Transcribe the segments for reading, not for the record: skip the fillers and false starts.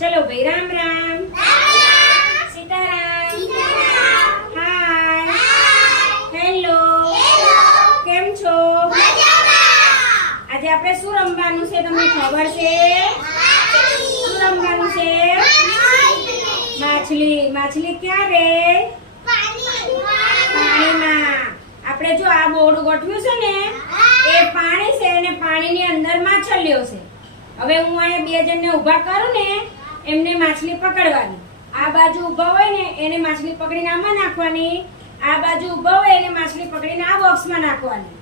ચલો ભાઈ, રામ રામ, સીતારામ, હાય, હેલો, કેમ છો? આજે આપણે શું રમવાનું છે તમને ખબર છે? શું રમવાનું છે? માછલી. માછલી ક્યાં રે? પાણીમાં. આપણે જો આ બોર્ડ ગોઠવ્યું છે ને એ પાણી છે અને પાણીની અંદર માછલીઓ છે. હવે હું અહીંયા બે જણને ઊભા કરું ને એમને માછલી પકડવાની. આ બાજુ ઊભા હોય ને એને માછલી પકડીને આમાં નાખવાની, આ બાજુ ઊભા હોય એને માછલી પકડીને આ બોક્સમાં નાખવાની.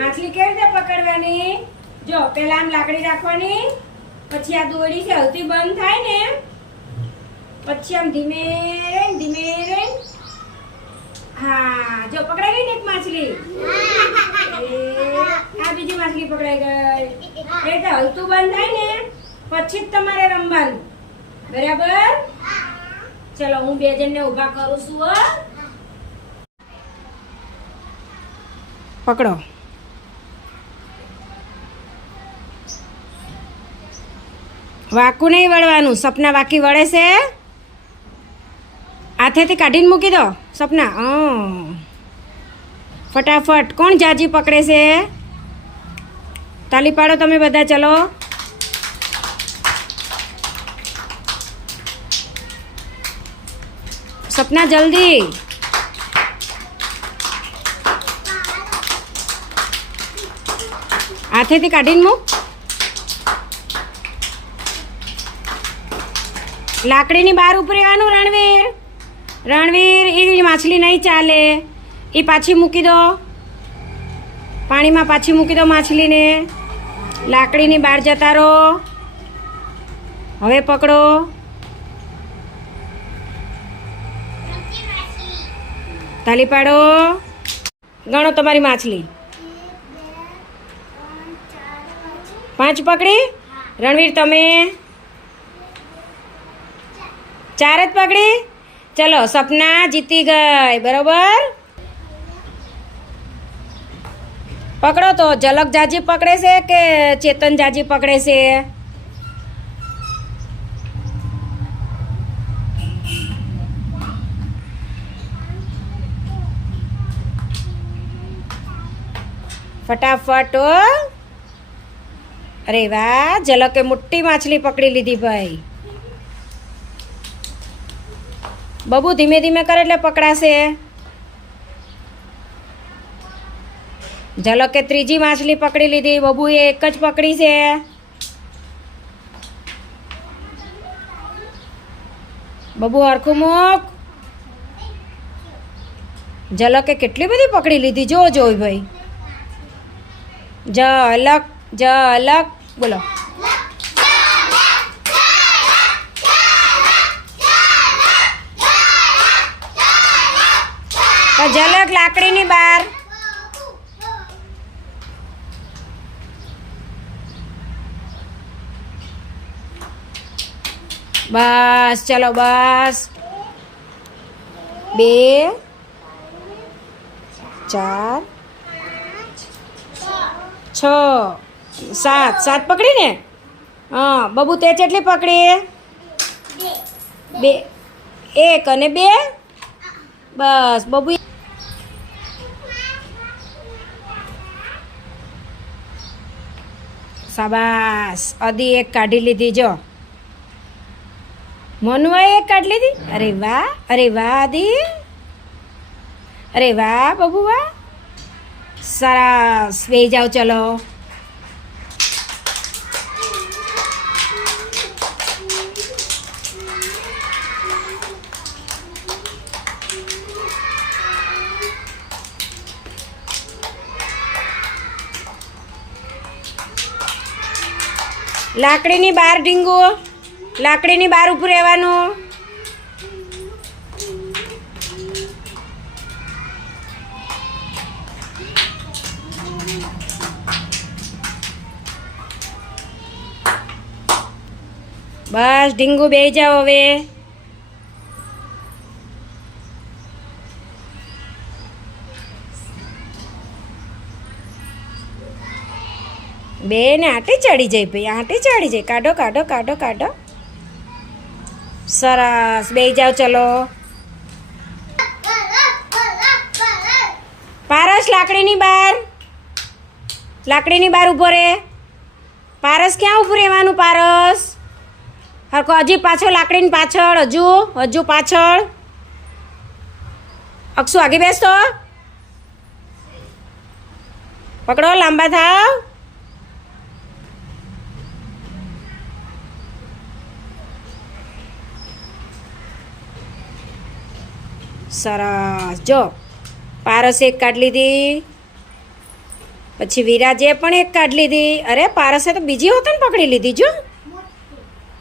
માછલી કેવી રીતે પકડવાની? જો પહેલા આમ લાકડી રાખવાની, પછી આ દોરી છે હલતી બંધ થાય ને પછી આમ ધીમે રહીને હા જો પકડાઈ ગઈ ને એક માછલી. આ બીજી માછલી પકડાઈ ગઈ. એટલે હલતું બંધ થાય ને પછી જ તમારે રમવાનું, બરાબર? ચલો હું બે જણને ઊભા કરું છું. પકડો. વાકું નહીં વળવાનું. સપના વાકી વળે છે. હાથેથી કાઢીને મૂકી દો સપના. ફટાફટ. કોણ જાજી પકડે છે? તાલી પાડો તમે બધા. ચલો સપના જલ્દી. હાથેથી કાઢીને મૂક. લાકડીની બહાર ઉપર રહેવાનું. રણવીર એ માછલી નહીં ચાલે. એ પાછી મૂકી દો પાણીમાં. પાછી મૂકી દો માછલીને. લાકડીની બહાર જતા રહો. હવે પકડો. તાલી પાડો. ગણો તમારી માછલી. 5 પકડી. રણવીર તમે 4 જ પકડી. ચલો સપના જીતી ગઈ, બરોબર? પકડો તો. ઝલક જાજી પકડે છે કે ચેતન જાજી પકડે છે? ફટાફટ. અરે વાહ, ઝલકે મોટી માછલી પકડી લીધી ભાઈ. બબુ ધીમે ધીમે કરે એટલે પકડાશે. ઝલકે ત્રીજી માછલી પકડી લીધી. બબુએ એક જ પકડી છે. બબુ હરખું મૂક. ઝલકે કેટલી બધી પકડી લીધી. જો ભાઈ. ઝલક બોલો. ઝલક લાકડીની બહાર. બસ ચલો બસ. 2 4 6 7 પકડી ને? હા બબુ તે કેટલી પકડી? 2 1 અને 2. બસ બબુ. શાબાશ. અદી એક કાઢી લીધી. જો મનુઆએ એક કાઢી લીધી. અરે વાહ અદી. અરે વાહ બબુ વાહ. સરસ. બેસી જાઓ. ચલો લાકડીની બહાર ઢીંગો. લાકડીની બહાર ઊભું રહેવાનું. બસ ઢીંગુ બેસી જાઓ હવે. બે ને આંટી ચડી જાય ભાઈ, આંટી ચડી જાય. કાઢો કાઢો કાઢો કાઢો. સરસ બેસી જાઓ ચલો. પારસ લાકડીની બહાર ઊભો રે. પારસ ક્યાં ઊભું રહેવાનું પારસ? હરકો હજી પાછળ લાકડીની પાછળ હજુ પાછળ. અક્ષુ આગે બેસતો. પકડો લાંબા થાવ. સરસ જો પારસ એક કાઢ લીધી, પછી વિરાજે પણ એક કાઢ લીધી. અરે પારસે તો બીજી હોતન પકડી લીધી. જો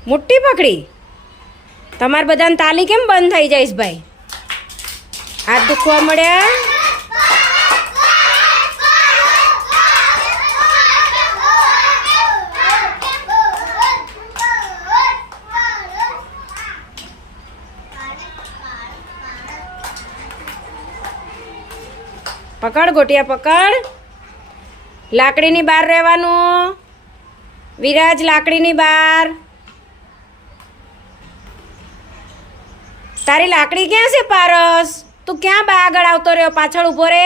મોટી પકડી. તમારે બધાને તાલી કેમ બંધ થઈ જઈશ ભાઈ? હાથ દુખવા મળ્યા? પકડ ગોટિયા પકડ. લાકડીની બહાર રહેવાનું. વિરાજ લાકડીની બહાર. તારી લાકડી ક્યાં છે પારસ? તું ક્યાં આગળ આવતો રહ્યો? પાછળ ઊભો રહે.